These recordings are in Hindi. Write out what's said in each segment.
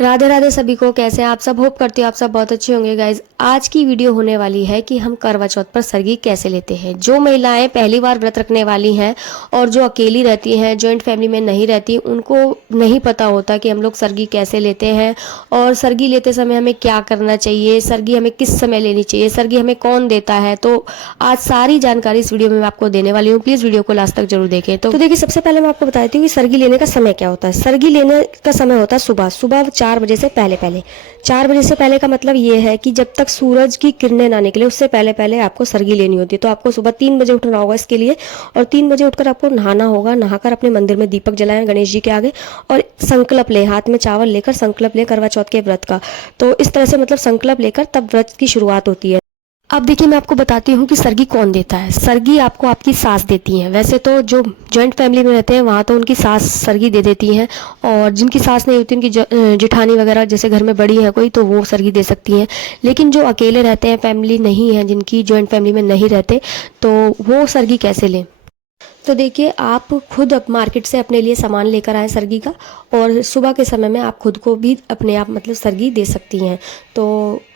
राधे राधे सभी को। कैसे हैं आप सब? होप करती हूँ आप सब बहुत अच्छे होंगे। गाइज, आज की वीडियो होने वाली है कि हम करवा चौथ पर सरगी कैसे लेते हैं। जो महिलाएं पहली बार व्रत रखने वाली हैं और जो अकेली रहती हैं, जॉइंट फैमिली में नहीं रहती, उनको नहीं पता होता कि हम लोग सरगी कैसे लेते हैं और सरगी लेते समय हमें क्या करना चाहिए, सरगी हमें किस समय लेनी चाहिए, सरगी हमें कौन देता है। तो आज सारी जानकारी इस वीडियो में मैं आपको देने वाली हूँ। प्लीज़ वीडियो को लास्ट तक जरूर देखें। तो देखिए, सबसे पहले मैं आपको बता देती हूँ कि सरगी लेने का समय क्या होता है। सरगी लेने का समय होता है सुबह 4 बजे से पहले 4 बजे से पहले का मतलब ये है कि जब तक सूरज की किरणें ना निकले उससे पहले पहले आपको सरगी लेनी होती है। तो आपको सुबह 3 बजे उठना होगा इसके लिए, और 3 बजे उठकर आपको नहाना होगा। नहाकर अपने मंदिर में दीपक जलाएं गणेश जी के आगे, और संकल्प लें, हाथ में चावल लेकर संकल्प लें करवा चौथ के व्रत का। तो इस तरह से मतलब संकल्प लेकर तब व्रत की शुरुआत होती है। अब देखिए, मैं आपको बताती हूँ कि सरगी कौन देता है। सरगी आपको आपकी सास देती हैं। वैसे तो जो जॉइंट फैमिली में रहते हैं वहाँ तो उनकी सास सरगी दे देती हैं, और जिनकी सास नहीं होती, उनकी जेठानी वगैरह जैसे घर में बड़ी है कोई, तो वो सरगी दे सकती हैं। लेकिन जो अकेले रहते हैं, फैमिली नहीं है, जिनकी जॉइंट फैमिली में नहीं रहते, तो वो सरगी कैसे लें। तो देखिए, आप खुद अब मार्केट से अपने लिए सामान लेकर आएँ सरगी का, और सुबह के समय में आप खुद को भी अपने आप मतलब सरगी दे सकती हैं। तो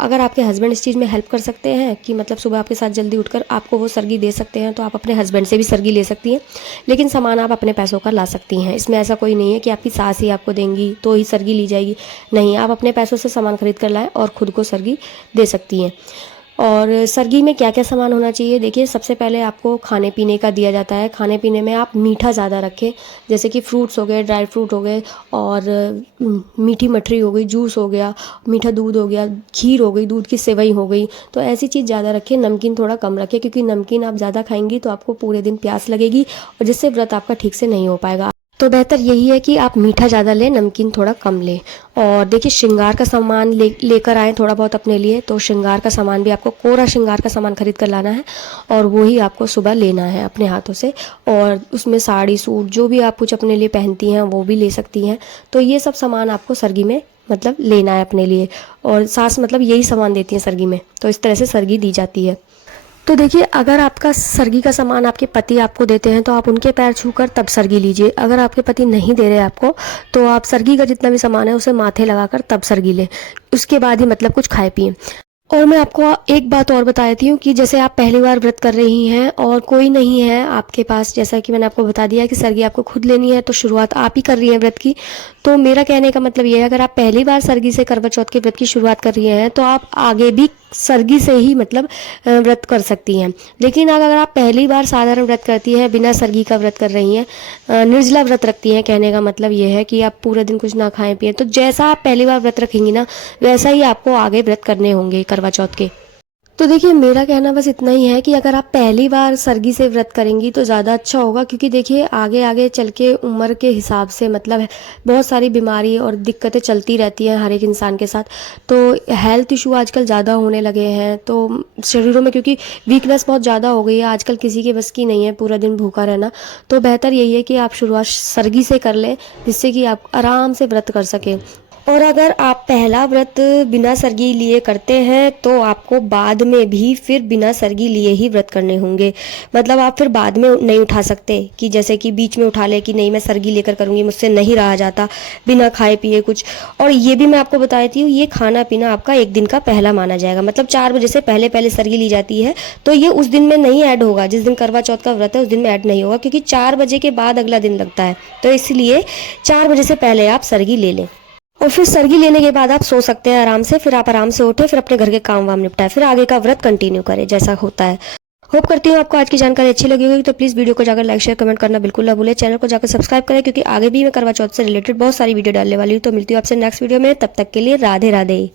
अगर आपके हस्बैंड इस चीज़ में हेल्प कर सकते हैं कि मतलब सुबह आपके साथ जल्दी उठकर आपको वो सरगी दे सकते हैं, तो आप अपने हस्बैंड से भी सरगी ले सकती हैं। लेकिन सामान आप अपने पैसों का ला सकती हैं। इसमें ऐसा कोई नहीं है कि आपकी सास ही आपको देंगी तो ही सरगी ली जाएगी। नहीं, आप अपने पैसों से सामान खरीद कर लाएँ और खुद को सरगी दे सकती हैं। और सरगी में क्या क्या सामान होना चाहिए, देखिए, सबसे पहले आपको खाने पीने का दिया जाता है। खाने पीने में आप मीठा ज़्यादा रखें, जैसे कि फ्रूट्स हो गए, ड्राई फ्रूट हो गए, और मीठी मठरी हो गई, जूस हो गया, मीठा दूध हो गया, खीर हो गई, दूध की सेवई हो गई। तो ऐसी चीज़ ज़्यादा रखें। नमकीन थोड़ा कम रखें, क्योंकि नमकीन आप ज़्यादा खाएंगी तो आपको पूरे दिन प्यास लगेगी और जिससे व्रत आपका ठीक से नहीं हो पाएगा। तो बेहतर यही है कि आप मीठा ज़्यादा लें, नमकीन थोड़ा कम लें। और देखिए, श्रृंगार का सामान लेकर आएँ थोड़ा बहुत अपने लिए। तो श्रृंगार का सामान भी आपको कोरा श्रृंगार का सामान खरीद कर लाना है, और वो ही आपको सुबह लेना है अपने हाथों से। और उसमें साड़ी सूट जो भी आप कुछ अपने लिए पहनती हैं वो भी ले सकती हैं। तो ये सब सामान आपको सरगी में मतलब लेना है अपने लिए, और सास मतलब यही सामान देती हैं सरगी में। तो इस तरह से सरगी दी जाती है। तो देखिए, अगर आपका सरगी का सामान आपके पति आपको देते हैं तो आप उनके पैर छूकर तब सरगी लीजिए। अगर आपके पति नहीं दे रहे आपको, तो आप सरगी का जितना भी सामान है उसे माथे लगाकर तब सरगी लें। उसके बाद ही मतलब कुछ खाए पिए। और मैं आपको एक बात और बता देती हूँ कि जैसे आप पहली बार व्रत कर रही हैं और कोई नहीं है आपके पास, जैसा कि मैंने आपको बता दिया कि सरगी आपको खुद लेनी है, तो शुरुआत आप ही कर रही हैं व्रत की। तो मेरा कहने का मतलब ये है, अगर आप पहली बार सरगी से करवा चौथ के व्रत की शुरुआत कर रही हैं तो आप आगे भी सरगी से ही मतलब व्रत कर सकती हैं। लेकिन अगर आप पहली बार साधारण व्रत करती हैं, बिना सरगी का व्रत कर रही हैं, निर्जला व्रत रखती हैं, कहने का मतलब ये है कि आप पूरे दिन कुछ ना खाएं पिए, तो जैसा आप पहली बार व्रत रखेंगी ना, वैसा ही आपको आगे व्रत करने होंगे करवा चौथ के। तो देखिए, मेरा कहना बस इतना ही है कि अगर आप पहली बार सरगी से व्रत करेंगी तो ज़्यादा अच्छा होगा, क्योंकि देखिए, आगे आगे चल के उम्र के हिसाब से मतलब बहुत सारी बीमारी और दिक्कतें चलती रहती हैं हर एक इंसान के साथ। तो हेल्थ इशू आजकल ज़्यादा होने लगे हैं, तो शरीरों में क्योंकि वीकनेस बहुत ज़्यादा हो गई है आजकल, किसी के बस की नहीं है पूरा दिन भूखा रहना। तो बेहतर यही है कि आप शुरुआत सरगी से कर लें, जिससे कि आप आराम से व्रत कर सकें। और अगर आप पहला व्रत बिना सरगी लिए करते हैं तो आपको बाद में भी फिर बिना सरगी लिए ही व्रत करने होंगे। मतलब आप फिर बाद में नहीं उठा सकते कि जैसे कि बीच में उठा ले कि नहीं मैं सरगी लेकर करूँगी, मुझसे नहीं रहा जाता बिना खाए पिए कुछ। और ये भी मैं आपको बता देती हूँ, ये खाना पीना आपका एक दिन का पहला माना जाएगा। मतलब 4 बजे से पहले पहले सरगी ली जाती है, तो ये उस दिन में नहीं ऐड होगा। जिस दिन करवा चौथ का व्रत है उस दिन में ऐड नहीं होगा, क्योंकि 4 बजे के बाद अगला दिन लगता है। तो इसलिए 4 बजे से पहले आप सरगी ले लें, और फिर सरगी लेने के बाद आप सो सकते हैं आराम से। फिर आप आराम से उठे, फिर अपने घर के काम वाम निपटाए, फिर आगे का व्रत कंटिन्यू करें जैसा होता है। होप करती हूँ आपको आज की जानकारी अच्छी लगी होगी। तो प्लीज़ वीडियो को जाकर लाइक शेयर कमेंट करना बिल्कुल ना भूलें। चैनल को जाकर सब्सक्राइब करें, क्योंकि आगे भी मैं करवा चौथ से रिलेटेड बहुत सारी वीडियो डालने वाली हूँ। तो मिलती हूँ आपसे नेक्स्ट वीडियो में, तब तक के लिए राधे राधे।